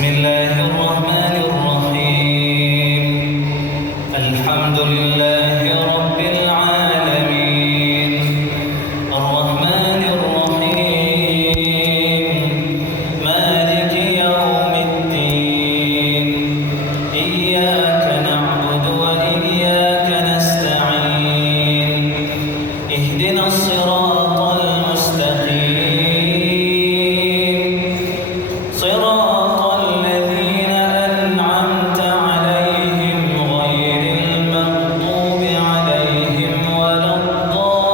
بسم الله الرحمن الرحيم. الحمد لله رب العالمين، الرحمن الرحيم، مالك يوم الدين. إياك نعبد وإياك نستعين. اهدنا الصراط المستقيم، صراط الذين أنعمت عليهم غير المغضوب عليهم ولا الضالين.